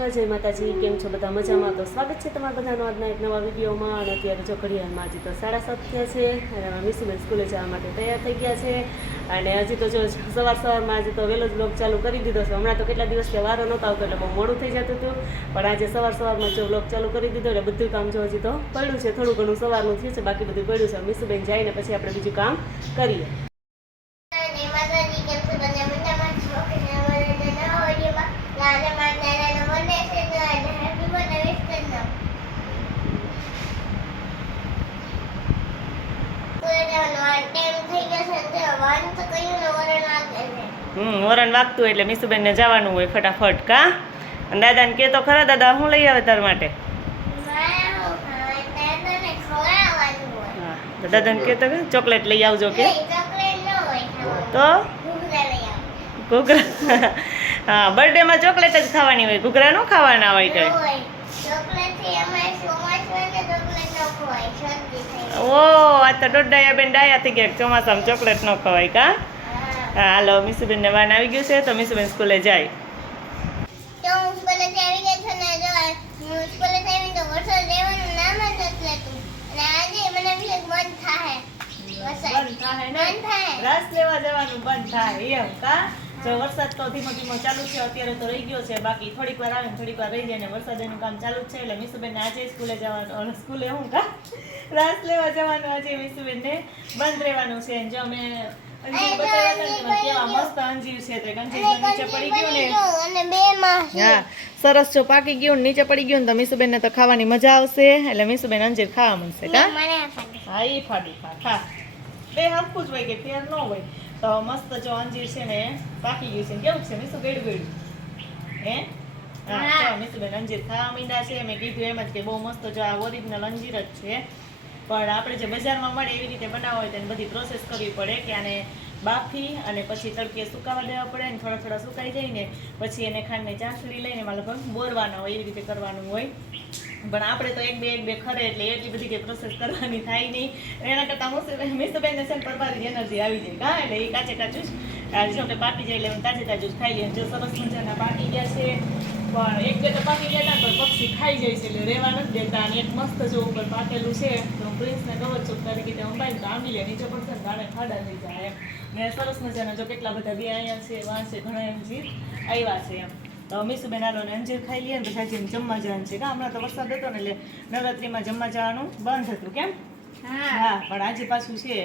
કૃષ્ણ, જય માતાજી। કેમ છો બધા? મજામાં? તો સ્વાગત છે તમારા બધાનો આજના એક નવા વિડીયોમાં। અને અત્યારે જો ઘડિયાળમાં હજી તો 7:30 થયા છે અને અમે મિસુબેન સ્કૂલે જવા માટે તૈયાર થઈ ગયા છે। અને હજી તો જો સવારમાં હજી તો વહેલો જ બ્લોગ ચાલુ કરી દીધો છે। હમણાં તો કેટલા દિવસથી વારો નહોતો આવતો એટલે બહુ મોડું થઈ જતું હતું, પણ આજે સવારમાં જો બ્લોગ ચાલુ કરી દીધો એટલે બધું કામ જો હજી તો પડ્યું છે, થોડું ઘણું સવારનું થયું છે, બાકી બધું પડ્યું છે। મિસુબેન જઈને પછી આપણે બીજું કામ કરીએ। વરણ વાગતું એટલે મિસુબેન ને જવાનું હોય ફટાફટ કા। અને દાદાને કે તો ખરા, દાદા શું લઈ આવે તાર માટે? દાદાને કે તો ચોકલેટ લઈ આવજો કે તો ઘૂઘરા। હા, બર્થડે માં ચોકલેટ જ ખાવાની હોય, ઘૂઘરા નો ખાવાના હોય કઈ। ઓ આ તો દોઢ બેન ડાયા થઈ ગયા, ચોમાસામાં ચોકલેટ ન ખવાય કા। હા હાલો, મિસુબેન ને વાન આવી ગયું છે તો મિસુબેન સ્કૂલે જાય। રસ લેવા જવાનું બંધ થાય એમ કા। જો વરસાદ તો ધીમો ધીમો ચાલુ છે, અત્યારે તો રહી ગયો છે, બાકી થોડીક વાર આવે ને થોડીક વાર રહી જાય ને વરસાદનું કામ ચાલુ જ છે। એટલે મિસુબેન ને આજે સ્કૂલે જવાનું, સ્કૂલે હું કા રસ લેવા જવાનું આજે મિસુબેન ને બંધ રહેવાનું છે। જો અમે અંજીર બતાવ્યા કેવા મસ્ત અંજીર છે, તો અંજીર નીચે પડી ગયું ને, હા સરસ જો પાકી ગયું નીચે પડી ગયું ને તો મિસુબેન ને તો ખાવાની મજા આવશે। એટલે મિસુબેન અંજીર ખાવા મળશે કા। હા એ ફાડી ખા બે હરખું જ હોય કે ફેર ન હોય તો મસ્ત જો અંજીર છે ને પાકી ગયું છે। કેવું છે મિસુ? ગળ્યું ગળ્યું હે? હા મિસુબેન અંજીર ખાવા માંડ્યા છે। મેં કીધું એમ જ કે બહુ મસ્ત જો આ ઓરિજિનલ અંજીર જ છે, પણ આપણે જે બજારમાં મળે એવી રીતે બનાવવા હોય તો બધી પ્રોસેસ કરવી પડે કે આને બાફી અને પછી તડકે સુકાવા દેવા પડે ને થોડા થોડા સુકાઈ જાય ને પછી એને ખાંડની ચાસણી લઈને લગભગ બોરવાના હોય, એવી રીતે કરવાનું હોય। પણ આપણે તો એક બે ખરે એટલે એટલી બધી કંઈ પ્રોસેસ કરવાની થાય નહીં। એના કરતાં મિસુબેનને છે ને પરબારી એનર્જી આવી જાય કા, એટલે એ કાચે કાચું જ જો કે પાકી જાય એટલે તાજે તાજું જ ખાઈ લે। જો સરસ મજાના પાકી ગયા છે, પણ એક બે તો પાકી ગયા પણ પક્ષી ખાઈ જાય છે એટલે રહેવા નથી દેતા। અને એક મસ્ત જો ઉપર પાકેલું છે તો પ્રિન્સને કવર ચૂપ તરીકે અંબાઈ તો આંબી લે, નીચે પડશે ને ગાણે ખાડા થઈ જાય એમ। ને સરસ મજાના જો કેટલા બધા બે અહીંયા છે, વાં છે, ઘણા અંજીર આવ્યા છે એમ। તો મિસુબેન આલો ને અંજીર ખાઈ લઈએ ને પછી આજે જમવા જવાનું છે કા। હમણાં તો વરસાદ હતો ને એટલે નવરાત્રીમાં જમવા જવાનું બંધ હતું કેમ? હા પણ આજે પાછું છે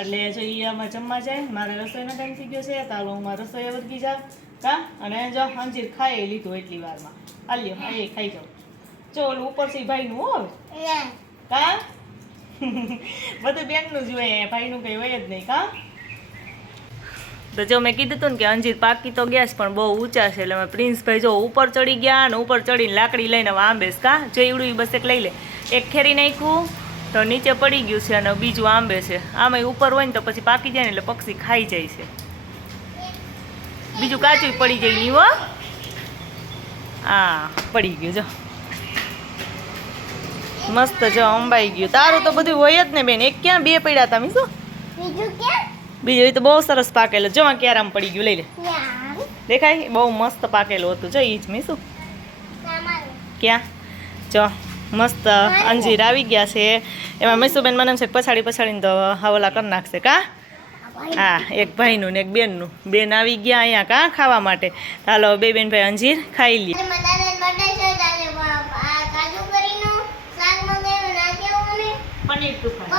એટલે જો એ આમાં જમવા જાય, મારે રસોઈનો ટાઈમ થઈ ગયો છે તો હું મારા રસોઈ વર્ગી જાઉં કા। અને જો અંજીર ખાઈ લીધું એટલી વારમાં, હાલ્યો હા એ ખાઈ જાઉં। જો ઓલું ઉપરથી ભાઈનું હોય કા બધું બેનનું જ હોય, ભાઈનું કંઈ હોય જ નહીં કા। તો જો મેં કીધું હતું ને કે અંજીર પાકી તો ગયા પણ બહુ ઊંચા છે, એટલે પ્રિન્સભાઈ જો ઉપર ચડી ગયા અને ઉપર ચડીને લાકડી લઈને આંબેસ કા। જો એવડું બસ એક લઈ લે, એક ખેરી નાખ્યું તો નીચે પડી ગયું છે અને બીજું આંબે છે। આમાં ઉપર હોય ને તો પછી પાકી જાય ને એટલે પક્ષી ખાઈ જાય છે, બીજું કાચું પડી જાય નહીં હો। હા પડી ગયું જો મસ્ત જો અંબાઈ ગયું। તારું તો બધું હોય જ ને બેન, એક ક્યાં બે પડ્યા હતા મીસુ? બીજું તો બહુ સરસ પાકેલું જો ક્યારે આમ પડી ગયું, લઈ લે દેખાય બહુ મસ્ત પાકેલું હતું જો ઈ જ મીસુ ક્યાં જો મસ્ત અંજીર આવી ગયા છે। એમાં મિસુબેન મને છે પછાડી પછાડીને તો હવલા કરી નાખશે કા। હા એક ભાઈનું ને એક બેનનું, બેન આવી ગયા અહીંયા કા ખાવા માટે। હાલો બે બેન ભાઈ અંજીર ખાઈ લઈએ। પનીર તુફાન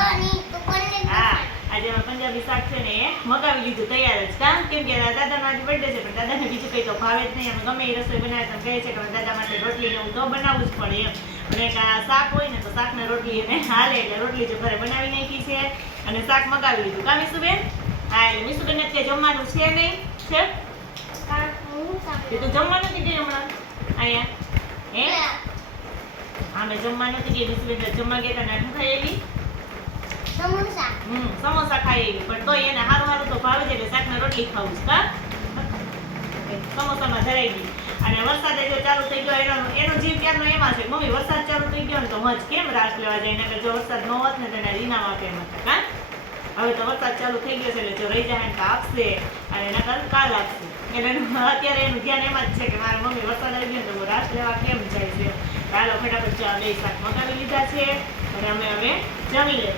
હા આજે પંજાબી શાક છે ને એ મગાવી લીધું તૈયાર જ કા, કેમ કે દાદાનો આજે બર્થડે છે પણ દાદાને બીજું કંઈ તો ભાવે જ નહીં। અમે ગમે એ રસોઈ બનાવે તો કહે છે કે દાદા માટે રોટલી ને એવું તો બનાવવું જ પડે એમ। અને શાક હોય ને તો શાક ને રોટલી એને હાલે એટલે રોટલી જો ઘરે બનાવી નાખી છે અને શાક મગાવી લીધું કા મિસુબેન। હા એટલે મિસુબેન અત્યારે જમવાનું છે નહીં છે તો જમવા નથી ગઈ હમણાં અહીંયા હે? હા મેં જમવા નથી ગઈ મિસુબેન, જમવા ગયા હતા ને ખાઈ એવી સમોસા ખાઈ એવી પણ તો એને હારું હારું તો ભાવે છે એટલે શાક ને રોટલી ખાવું કા। સમોસામાં ધરાઈ ગઈ અને વરસાદ જો ચાલુ થઈ ગયો એનો જીવ ક્યારનો એમાં છે, મમ્મી વરસાદ ચાલુ થઈ ગયો ને તો મજ કેમ રાસ લેવા જાય ને, જો વરસાદ ન હોત ને તેને રીના આપે એમ હતા કા। હવે તો વરસાદ ચાલુ થઈ ગયો છે એટલે જો રહી જાય તો આપશે અને નકર કાલ આપશે। એટલે અત્યારે એનું ધ્યાન એમાં જ છે કે મારા મમ્મી વરસાદ આવી ગયો તો હું રાસ લેવા કેમ જાય છે. ચાલો ફટાફટ ચા 2 શાક મગાવી લીધા છે અને અમે હવે જમી લઈએ.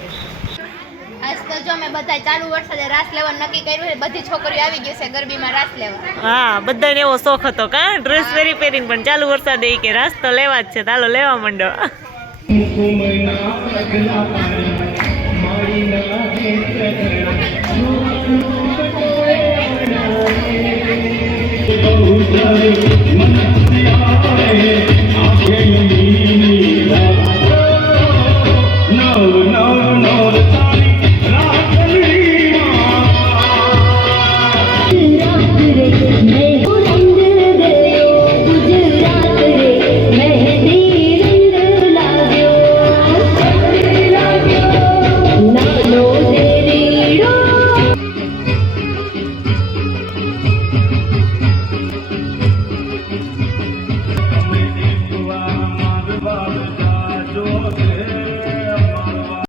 આજ તો જો મેં બધા ચાલુ વરસાદે રાસ લેવાનું નક્કી કર્યું છે. બધી છોકરીઓ આવી ગઈ છે ગરબીમાં રાસ લેવા. હા, બધાને એવો શોખ હતો કા ડ્રેસ પહેરીને પણ ચાલુ વરસાદે કે રાસ તો લેવા જ છે. ચાલો લેવા માંડો.